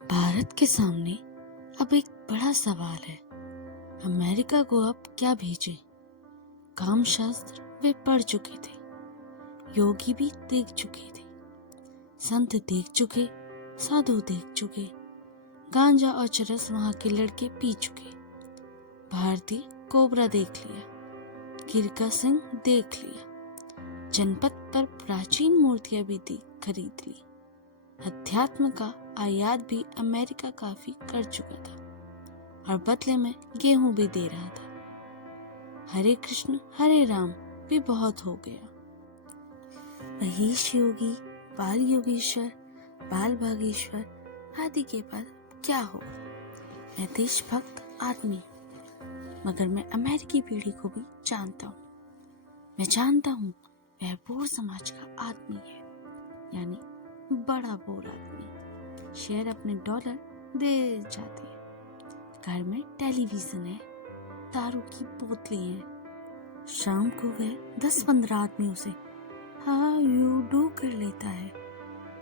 भारत के सामने अब एक बड़ा सवाल है। अमेरिका को अब क्या भेजें? काम शास्त्र वे पढ़ चुके थे, योगी भी देख चुके थे, संत देख चुके, साधु देख चुके, गांजा और चरस वहां के लड़के पी चुके। भारतीय कोबरा देख लिया, गिरका सिंह देख लिया, जनपद पर प्राचीन मूर्तियां भी खरीद ली। अध्यात्म का आयात भी अमेरिका काफी कर चुका था और बदले में गेहूं भी दे रहा था। हरे कृष्ण हरे राम भी बहुत हो गया। महेश योगी, बाल योगेश्वर, बाल भागेश्वर आदि के बाद क्या हो? मैं देशभक्त आदमी हूँ, मगर मैं अमेरिकी पीढ़ी को भी जानता हूँ। मैं जानता हूँ वह बोर समाज का आदमी है, यानी बड़ा बोर आदमी। शेयर अपने डॉलर दे जाते हैं, घर में टेलीविजन है, दारू की बोतलें हैं। शाम को वह 10-15 आदमियों से हाउ यू डू कर लेता है,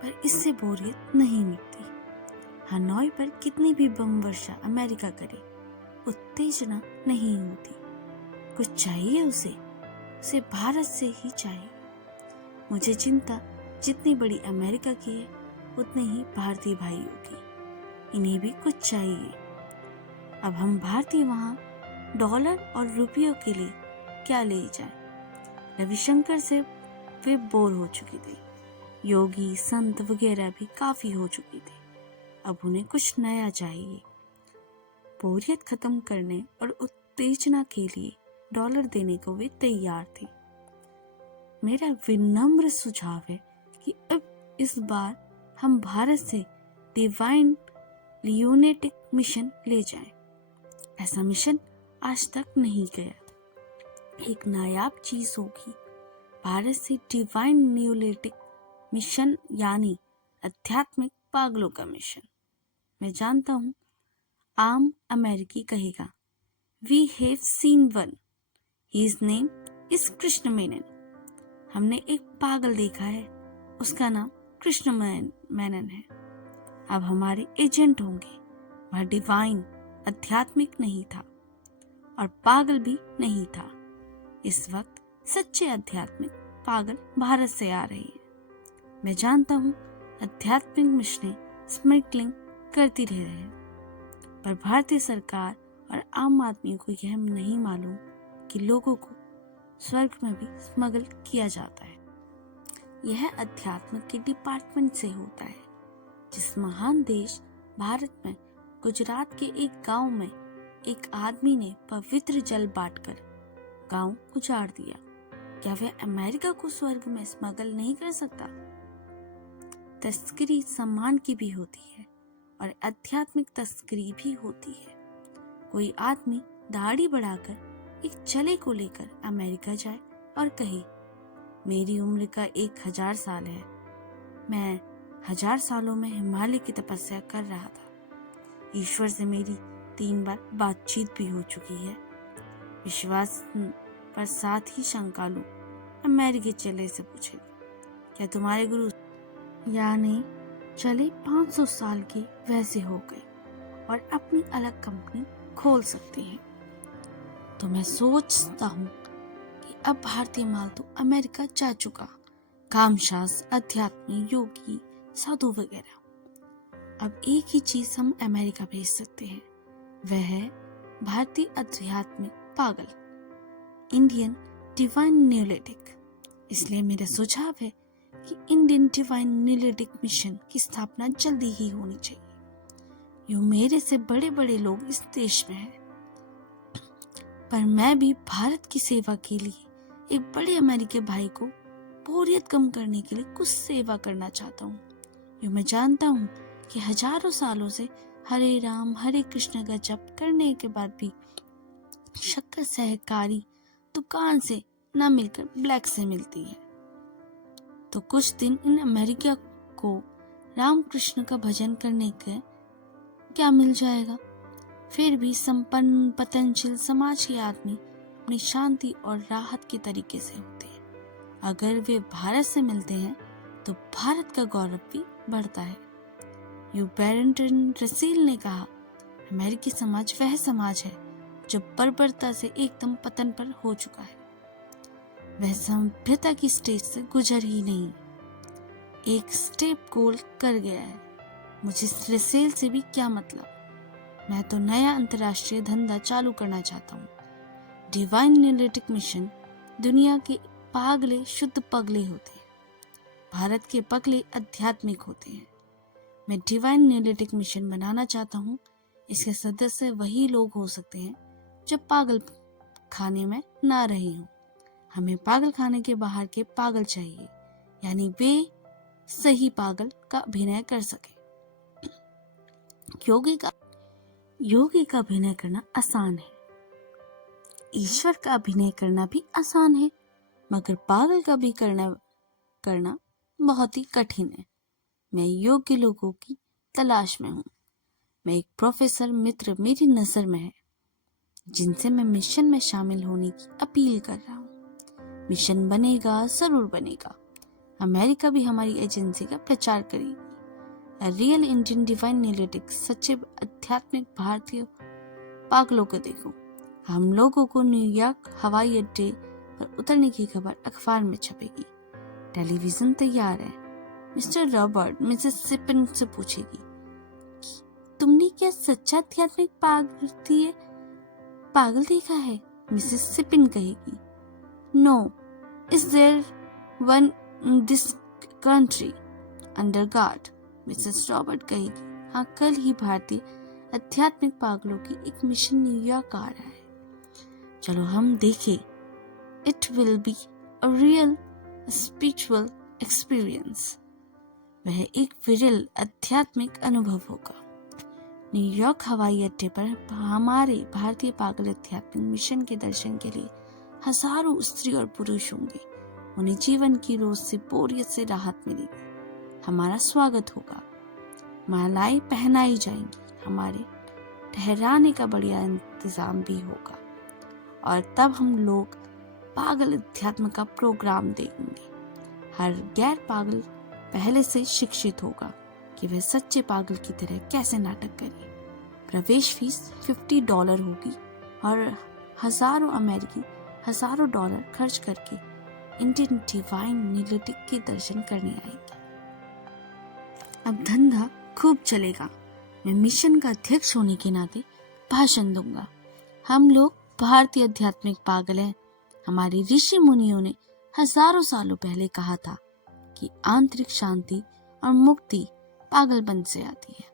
पर इससे बोरियत नहीं मिटती। हनोई पर कितनी भी बम वर्षा अमेरिका करे, उत्तेजना नहीं होती। कुछ चाहिए उसे भारत से ही चाहिए। मुझे चिंता जितनी बड़ी अमेरिका की है, उतनी ही भारतीय भाइयों की। इन्हें भी कुछ चाहिए। अब हम भारतीय वहां डॉलर और रुपयों के लिए क्या ले जाएं? रविशंकर से वे बोर हो चुके थे, योगी संत वगैरह भी काफी हो चुके थे। अब उन्हें कुछ नया चाहिए। बोरियत खत्म करने और उत्तेजना के लिए डॉलर देने को वे तैयार थे। मेरा विनम्र सुझाव है कि अब इस बार हम भारत से डिवाइन लियोनेटिक मिशन ले जाएं। ऐसा मिशन आज तक नहीं गया। एक नायाब चीज होगी भारत से डिवाइन नियोलेटिक मिशन, यानी आध्यात्मिक पागलों का मिशन। मैं जानता हूं आम अमेरिकी कहेगा, we have seen one, his name is Krishna Menon. हमने एक पागल देखा है, उसका नाम कृष्ण मेनन है। अब हमारे एजेंट होंगे। वह डिवाइन आध्यात्मिक नहीं था और पागल भी नहीं था। इस वक्त सच्चे आध्यात्मिक पागल भारत से आ रहे हैं। मैं जानता हूँ आध्यात्मिक मिशनें स्मगलिंग करती रह रहे हैं, पर भारतीय सरकार और आम आदमी को यह नहीं मालूम कि लोगों को स्वर्ग में भी स्मगल किया जाता है। यह अध्यात्म के डिपार्टमेंट से होता है। जिस महान देश भारत में गुजरात के एक गांव में एक आदमी ने पवित्र जल बांटकर गांव उजाड़ दिया, क्या वह अमेरिका को स्वर्ग में स्मगल नहीं कर सकता? तस्करी सम्मान की भी होती है और आध्यात्मिक तस्करी भी होती है। कोई आदमी दाढ़ी बढ़ाकर एक चले को लेकर अमेरिका जाए और कहे, मेरी उम्र का 1000 साल है, मैं 1000 सालों में हिमालय की तपस्या कर रहा था, ईश्वर से मेरी 3 बार बातचीत भी हो चुकी है। विश्वास पर साथ ही शंका लूं, अमेरिकी चले से पूछे, क्या तुम्हारे गुरु यानी चले 500 साल के वैसे हो गए और अपनी अलग कंपनी खोल सकते हैं? तो मैं सोचता हूँ कि अब भारतीय माल तो अमेरिका जा चुका, कामशास्त्र, अध्यात्म, योगी, साधु वगैरह। अब एक ही चीज हम अमेरिका भेज सकते हैं, वह है भारतीय आध्यात्मिक पागल, इंडियन डिवाइन न्यूलेटिक। इसलिए मेरा सुझाव है कि इंडियन डिवाइन न्यूलेटिक मिशन की स्थापना जल्दी ही होनी चाहिए। यूं मेरे से बड़े बड़े लोग इस देश में हैं, पर मैं भी भारत की सेवा के लिए एक बड़े अमेरिकी भाई को बोरियत कम करने के लिए कुछ सेवा करना चाहता हूँ। यूं मैं जानता हूँ कि हजारों सालों से हरे राम हरे कृष्ण का जप करने के बाद भी शक्कर सहकारी दुकान से न मिलकर ब्लैक से मिलती है। तो कुछ दिन इन अमेरिका को राम कृष्ण का भजन करने के क्या मिल जाएगा? फिर भी संपन्न पतनशील समाज के आदमी अपनी शांति और राहत के तरीके से होते हैं। अगर वे भारत से मिलते हैं तो भारत का गौरव भी बढ़ता है। बर्ट्रैंड रसेल ने कहा, अमेरिकी समाज वह समाज है जो बर्बरता से एकदम पतन पर हो चुका है। वह सभ्यता की स्टेज से गुजर ही नहीं, एक स्टेप गोल कर गया है। मुझे रसेल से भी क्या मतलब, मैं तो नया अंतर्राष्ट्रीय धंधा चालू करना चाहता हूँ। डिवाइन न्यूलिटिक मिशन दुनिया के पागले शुद्ध पगले होते हैं, भारत के पगले आध्यात्मिक होते हैं। मैं डिवाइन न्यूलिटिक मिशन बनाना चाहता हूँ। इसके सदस्य वही लोग हो सकते हैं जो पागल खाने में ना रहे हों। हमें पागल खाने के बाहर के पागल चाहिए, यानी वे सही पागल का अभिनय कर सके। योगी का अभिनय करना आसान है, ईश्वर का अभिनय करना भी आसान है, मगर पागल का भी करना बहुत ही कठिन है। मैं योग्य लोगों की तलाश में हूँ। मैं एक प्रोफेसर मित्र मेरी नजर में है, जिनसे मैं मिशन में शामिल होने की अपील कर रहा हूँ। मिशन बनेगा, जरूर बनेगा। अमेरिका भी हमारी एजेंसी का प्रचार करेगी। रियल इंडियन डिवाइन न्यूलिटिक, सच्चे आध्यात्मिक भारतीय पागलों को देखो। हम लोगों को न्यूयॉर्क हवाई अड्डे पर उतरने की खबर अखबार में छपेगी। टेलीविजन तैयार है। मिस्टर रॉबर्ट मिसेस सिपिन से पूछेगी, तुमने क्या सच्चा आध्यात्मिक पागल देखा है? मिसेस सिपिन कहेगी, no, is there one in this country under guard? Mrs Robert कहेगी, हाँ, कल ही भारतीय आध्यात्मिक पागलों की एक मिशन न्यूयॉर्क आ रहा है। चलो हम देखें। It will be a real spiritual experience. वह एक विरल आध्यात्मिक अनुभव होगा। न्यूयॉर्क हवाई अड्डे पर हमारे भारतीय पागल आध्यात्मिक मिशन के दर्शन के लिए हजारों स्त्री और पुरुष होंगे। उन्हें जीवन की रोज से बोरियत से राहत मिलेगी। हमारा स्वागत होगा, मालाएं पहनाई जाएंगी, हमारे ठहराने का बढ़िया इंतजाम भी होगा, और तब हम लोग पागल अध्यात्म का प्रोग्राम देखेंगे। हर गैर पागल पहले से शिक्षित होगा कि वह सच्चे पागल की तरह कैसे नाटक करे। प्रवेश फीस $50 होगी और हजारों अमेरिकी हजारों डॉलर खर्च करके इंडियन डिवाइन न्यूलिटिक के दर्शन करने आएंगे। अब धंधा खूब चलेगा। मैं मिशन का अध्यक्ष होने के नाते भाषण दूंगा। हम लोग भारतीय आध्यात्मिक पागल हैं। हमारे ऋषि मुनियों ने हजारों सालों पहले कहा था कि आंतरिक शांति और मुक्ति पागलपन से आती है।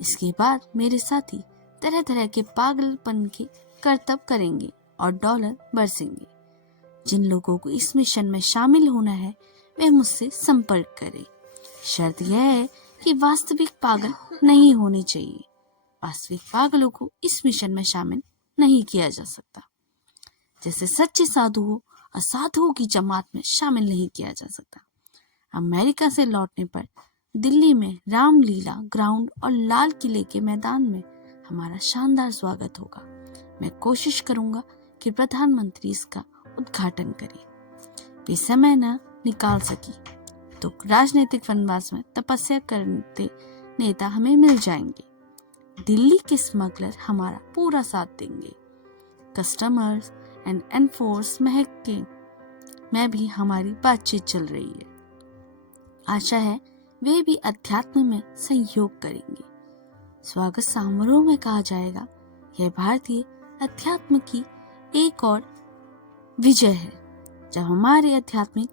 इसके बाद मेरे साथी तरह तरह के पागलपन के करतब करेंगे और डॉलर बरसेंगे। जिन लोगों को इस मिशन में शामिल होना है वे मुझसे संपर्क करें। शर्त यह है कि वास्तविक पागल नहीं होने चाहिए। वास्तविक पागलों को इस मिशन में शामिल नहीं किया जा सकता। जैसे सच्चे साधुओं और साधुओं की जमात में शामिल नहीं किया जा सकता। अमेरिका से लौटने पर दिल्ली में रामलीला ग्राउंड और लाल किले के मैदान में हमारा शानदार स्वागत होगा। मैं कोशिश करूंगा कि प्रधानमंत्री इसका उद्घाटन करे। वे समय न निकाल सकी तो राजनीतिक वनवास में तपस्या करते नेता हमें मिल जाएंगे। दिल्ली के स्मगलर हमारा पूरा साथ देंगे। कस्टमर्स एंड एनफोर्स महकमे में भी हमारी बातचीत चल रही है। आशा है वे भी अध्यात्म में सहयोग करेंगे। स्वागत समारोह में कहा जाएगा, यह भारतीय अध्यात्म की एक और विजय है, जब हमारे आध्यात्मिक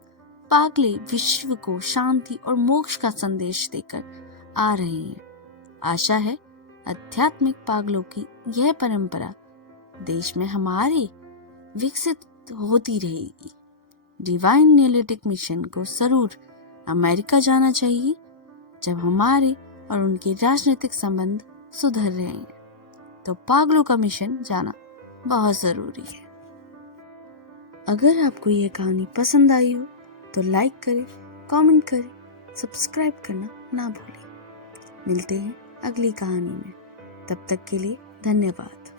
पागले विश्व को शांति और मोक्ष का संदेश देकर आ रहे हैं। आशा है आध्यात्मिक पागलों की यह परंपरा देश में हमारे विकसित होती रहेगी। डिवाइन न्यूलिटिक मिशन को जरूर अमेरिका जाना चाहिए, जब हमारे और उनके राजनीतिक संबंध सुधर रहे हैं तो पागलों का मिशन जाना बहुत जरूरी है। अगर आपको यह कहानी पसंद आई हो तो लाइक करें, कमेंट करें, सब्सक्राइब करना ना भूलें। मिलते हैं अगली कहानी में। तब तक के लिए धन्यवाद।